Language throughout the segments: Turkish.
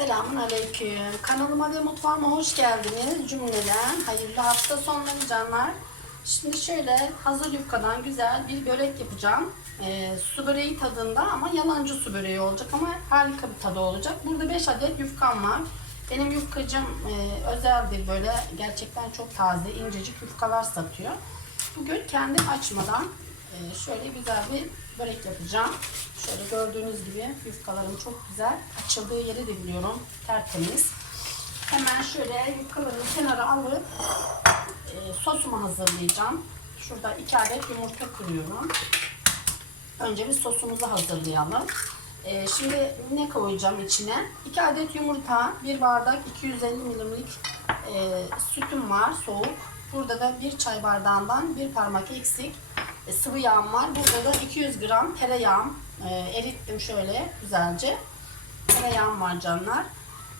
Selamun Aleyküm. Kanalıma ve mutfağıma hoş geldiniz cümleden. Hayırlı hafta sonları canlar. Şimdi şöyle hazır yufkadan güzel bir börek yapacağım. Ee, su böreği tadında ama yalancı su böreği olacak ama harika bir tadı olacak. Burada 5 adet yufkam var. Benim yufkacım e, özeldir böyle gerçekten çok taze incecik yufkalar satıyor. Bugün kendim açmadan şöyle güzel bir börek yapacağım. Şöyle gördüğünüz gibi yufkalarım çok güzel. Açıldığı yeri de biliyorum. Tertemiz. Hemen şöyle yufkalarını kenara alıp e, sosumu hazırlayacağım. Şurada 2 adet yumurta kırıyorum. Önce bir sosumuzu hazırlayalım. E, şimdi ne koyacağım içine? 2 adet yumurta, 1 bardak 250 milimlik e, sütüm var soğuk. Burada da 1 çay bardağından 1 parmak eksik sıvı yağım var. Burada da 200 gram tereyağım e, erittim şöyle güzelce. Tereyağım var canlar.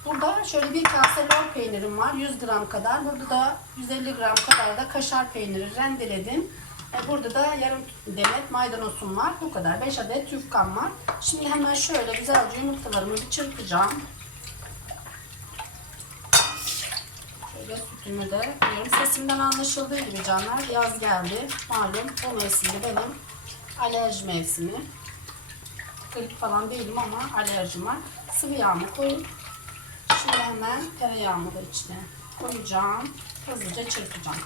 Burada şöyle bir kase lor peynirim var 100 gram kadar. Burada da 150 gram kadar da kaşar peyniri rendeledim. E, Burada da yarım demet maydanozum var. Bu kadar. 5 adet yufkam var. Şimdi hemen şöyle güzelce yumurtalarımı bir çırpacağım. Şöyle sütümü de koyuyorum. Sesimden anlaşıldığı gibi canlar yaz geldi. Malum bu mevsimde benim alerji mevsimi. Grip falan değilim ama alerjim var. Sıvı yağımı koyup şimdi hemen tereyağımı da içine koyacağım. Hızlıca çırpacağım.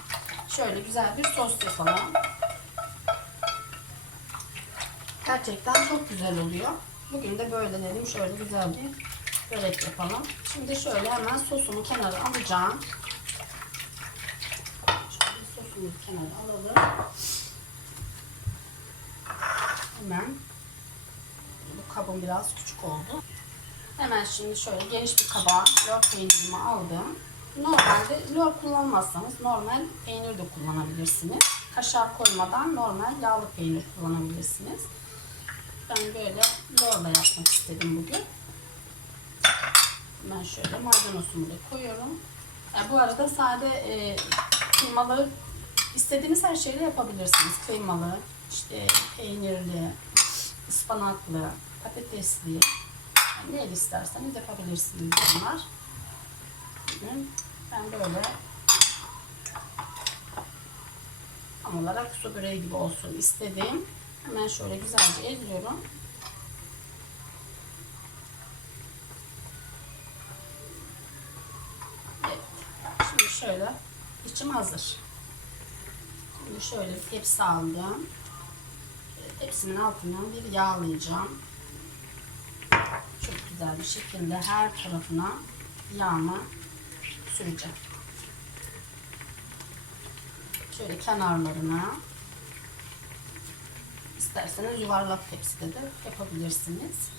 Şöyle güzel bir sos yapalım. Gerçekten çok güzel oluyor. Bugün de böyle dedim şöyle güzel bir börek yapalım. Şimdi şöyle hemen sosumu kenara alacağım. Şöyle sosumuzu kenara alalım. Hemen bu kabım biraz küçük oldu. Hemen şimdi şöyle geniş bir kaba lor peynirimi aldım. Normalde lor kullanmazsanız normal peynir de kullanabilirsiniz. Kaşar koymadan normal yağlı peynir kullanabilirsiniz. Ben böyle lorla yapmak istedim bugün. Ben şöyle maydanozumu da koyuyorum. Yani bu arada sade e, kıymalı istediğiniz her şeyle yapabilirsiniz. Kıymalı, işte peynirli, ıspanaklı, patatesli. Yani neyle isterseniz yapabilirsiniz bunlar. Bugün ben böyle tam olarak su böreği gibi olsun istedim. Hemen şöyle güzelce eziyorum. Evet. Şimdi şöyle içim hazır. Şimdi şöyle tepsi aldım. Şöyle tepsinin altından bir yağlayacağım. Çok güzel bir şekilde her tarafına yağımı süreceğim. Şöyle kenarlarına isterseniz yuvarlak tepside de yapabilirsiniz.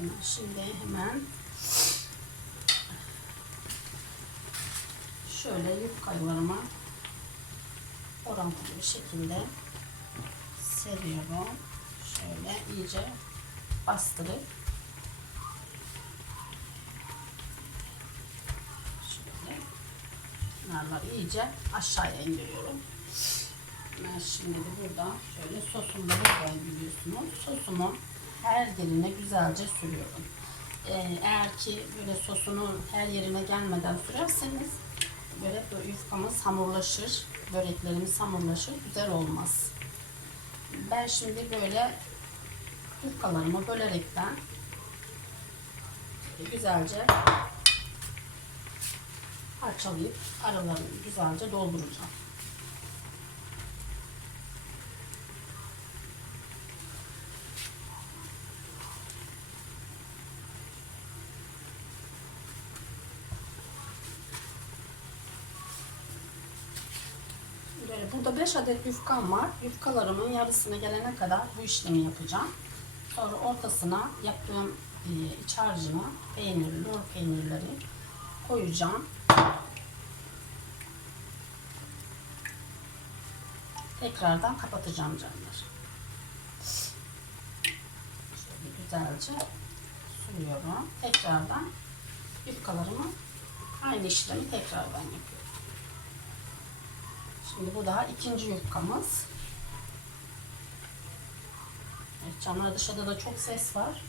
Şimdi hemen şöyle yufkalarıma orantılı bir şekilde seriyorum. Şöyle iyice bastırıp şöyle kenarları iyice aşağıya indiriyorum. Ben şimdi de burada şöyle sosumda burada biliyorsunuz. Sosumun her yerine güzelce sürüyorum. Ee, eğer ki böyle sosunu her yerine gelmeden sürerseniz böyle, böyle yufkamız hamurlaşır. Böreklerimiz hamurlaşır. Güzel olmaz. Ben şimdi böyle yufkalarımı bölerekten güzelce parçalayıp aralarını güzelce dolduracağım. Böyle burada 5 adet yufkam var. Yufkalarımın yarısına gelene kadar bu işlemi yapacağım. Sonra ortasına yaptığım e, iç harcına peynir, lor peynirleri koyacağım. Tekrardan kapatacağım canlar. Şöyle güzelce sürüyorum. Tekrardan yufkalarımı aynı işlemi tekrardan yapıyorum. Şimdi bu daha ikinci yufkamız. Evet Canlar dışarıda da çok ses var.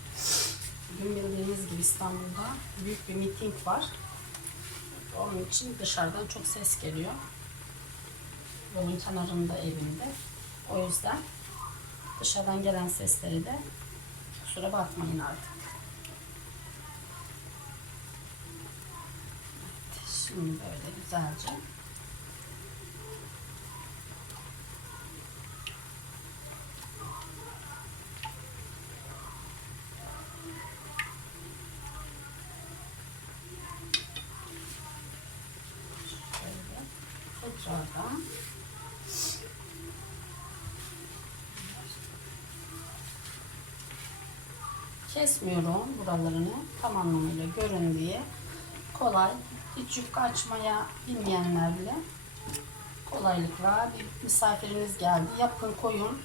Bugün bildiğiniz gibi İstanbul'da büyük bir miting var. Onun için dışarıdan çok ses geliyor. Yolun kenarında evimde. O yüzden dışarıdan gelen sesleri de kusura bakmayın artık. Evet, şimdi böyle güzelce şöyle tekrardan kesmiyorum buralarını tam anlamıyla görün diye kolay. Hiç yufka açmaya bilmeyenler bile kolaylıkla bir misafiriniz geldi. Yapın koyun.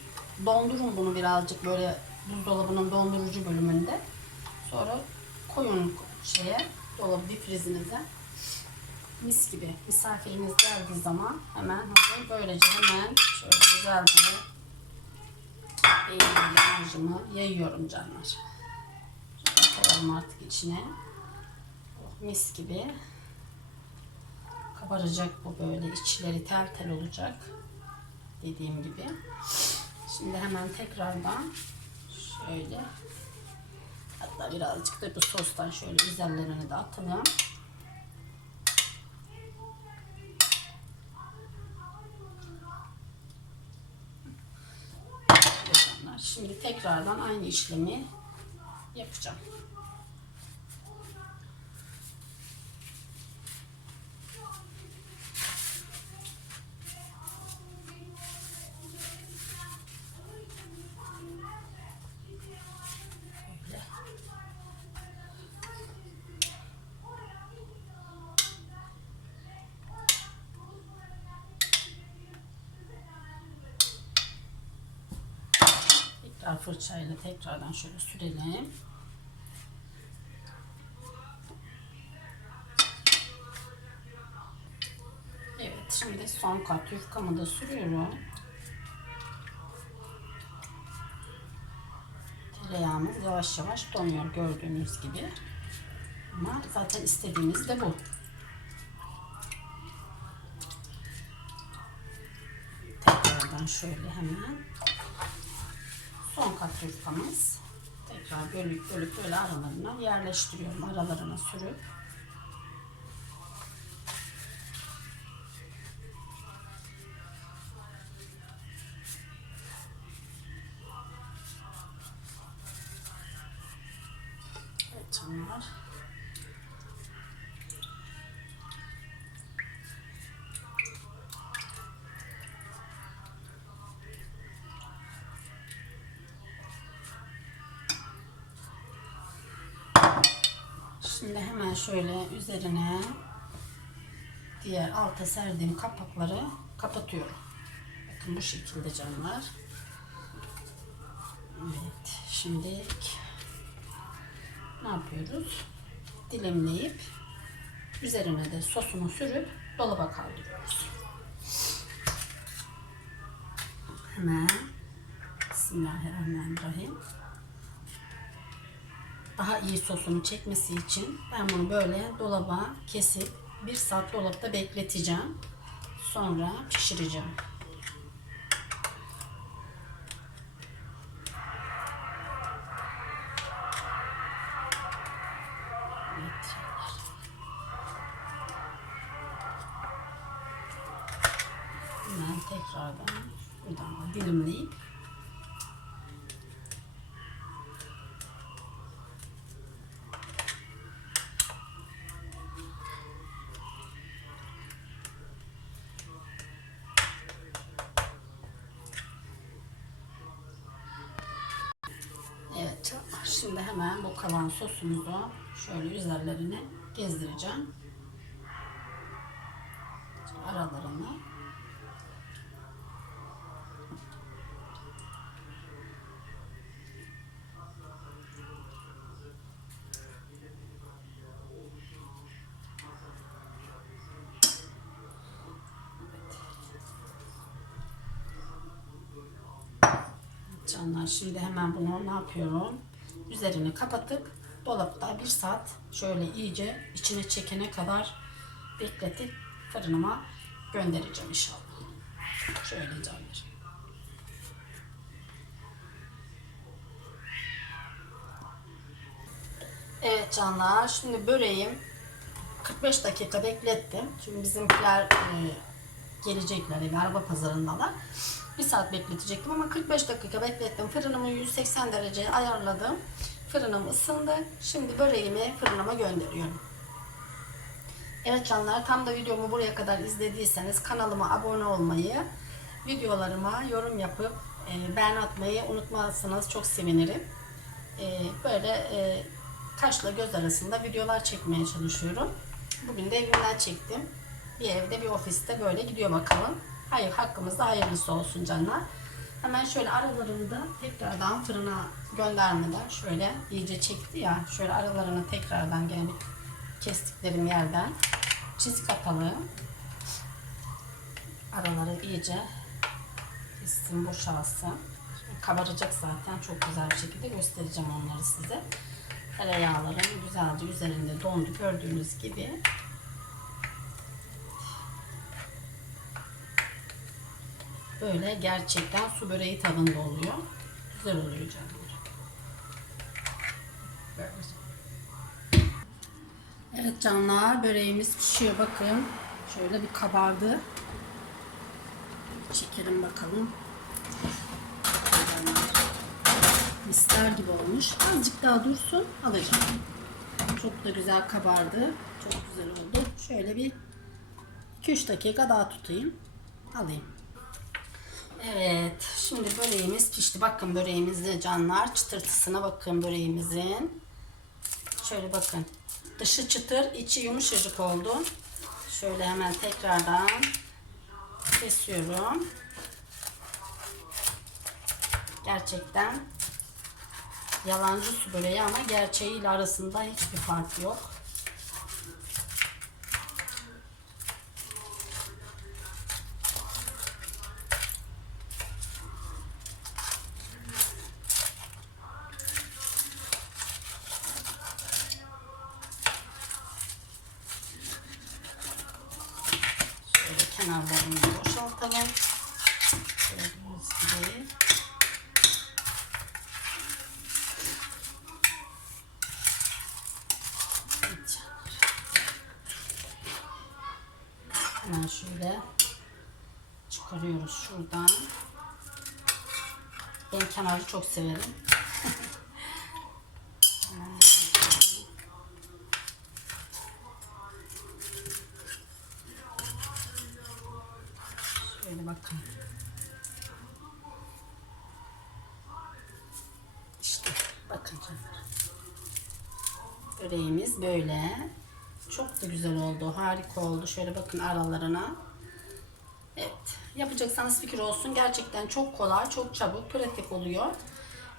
Dondurun bunu birazcık böyle buzdolabının dondurucu bölümünde. Sonra koyun şeye dolabı difrizinize mis gibi misafiriniz geldiği zaman hemen hazır böylece hemen şöyle güzelce eğilimli harcımı yayıyorum canlar. Şöyle koyalım artık içine. Oh, mis gibi kabaracak bu böyle içleri tel tel olacak dediğim gibi. Şimdi hemen tekrardan şöyle hatta birazcık da bu sostan şöyle üzerlerine de atalım. Canlar. Şimdi tekrardan aynı işlemi yapacağım. Böyle. Tekrar fırçayla tekrardan şöyle sürelim. Evet şimdi son kat yufkamı da sürüyorum. Tereyağımız yavaş yavaş donuyor gördüğünüz gibi. Ama zaten istediğimiz de bu. Tekrardan şöyle hemen son kat yufkamız. Tekrar bölüp bölüp böyle aralarına yerleştiriyorum. Aralarına sürüp. Şimdi hemen şöyle üzerine diğer alta serdiğim kapakları kapatıyorum. Bakın bu şekilde canlar. Evet, şimdi ne yapıyoruz? Dilimleyip üzerine de sosunu sürüp dolaba kaldırıyoruz. Hemen Bismillahirrahmanirrahim daha iyi sosunu çekmesi için ben bunu böyle dolaba kesip bir saat dolapta bekleteceğim. Sonra pişireceğim. Hemen tekrardan buradan da dilimleyip Evet canlar. Şimdi hemen bu kalan sosumuzu şöyle üzerlerine gezdireceğim. Aralarına. canlar şimdi hemen bunu ne yapıyorum? Üzerini kapatıp dolapta bir saat şöyle iyice içine çekene kadar bekletip fırınıma göndereceğim inşallah. Şöyle canlar. Evet canlar şimdi böreğim 45 dakika beklettim. Çünkü bizimkiler e, gelecekler eve araba pazarındalar. Bir saat bekletecektim ama 45 dakika beklettim. Fırınımı 180 dereceye ayarladım. Fırınım ısındı. Şimdi böreğimi fırınıma gönderiyorum. Evet canlar tam da videomu buraya kadar izlediyseniz kanalıma abone olmayı, videolarıma yorum yapıp e, beğen atmayı unutmazsanız çok sevinirim. E, böyle e, kaşla göz arasında videolar çekmeye çalışıyorum. Bugün de evimden çektim. Bir evde bir ofiste böyle gidiyor bakalım. Hayır hakkımızda hayırlısı olsun canlar. Hemen şöyle aralarını da tekrardan fırına göndermeden şöyle iyice çekti ya. Şöyle aralarını tekrardan gene kestiklerim yerden çizik atalım. Araları iyice kessin boşalsın. Kabaracak zaten çok güzel bir şekilde göstereceğim onları size. Tereyağların güzelce üzerinde dondu gördüğünüz gibi. Böyle gerçekten su böreği tadında oluyor. Güzel oluyor canlar. Evet canlar böreğimiz pişiyor bakın. Şöyle bir kabardı. Çekelim bakalım. Mister gibi olmuş. Azıcık daha dursun alacağım. Çok da güzel kabardı. Çok güzel oldu. Şöyle bir 2-3 dakika daha tutayım. Alayım. Evet. Şimdi böreğimiz pişti. Bakın böreğimizde canlar. Çıtırtısına bakın böreğimizin. Şöyle bakın. Dışı çıtır, içi yumuşacık oldu. Şöyle hemen tekrardan kesiyorum. Gerçekten yalancı su böreği ama gerçeğiyle arasında hiçbir fark yok. Şöyle kenarlarını boşaltalım. Gördüğünüz gibi. Hemen şöyle çıkarıyoruz şuradan. Ben kenarı çok severim. Hemen böyle Şöyle bakın. İşte bakın canlar. Böyle. Çok da güzel oldu. Harika oldu. Şöyle bakın aralarına. Evet. Yapacaksanız fikir olsun. Gerçekten çok kolay, çok çabuk, pratik oluyor.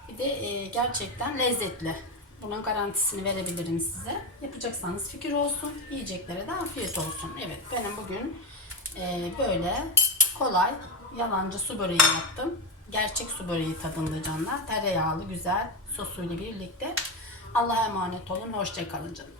Bir de e, gerçekten lezzetli. Bunun garantisini verebilirim size. Yapacaksanız fikir olsun. Yiyeceklere de afiyet olsun. Evet benim bugün e, böyle kolay yalancı su böreği yaptım. Gerçek su böreği tadında canlar. Tereyağlı güzel sosuyla birlikte. Allah'a emanet olun. Hoşçakalın canım.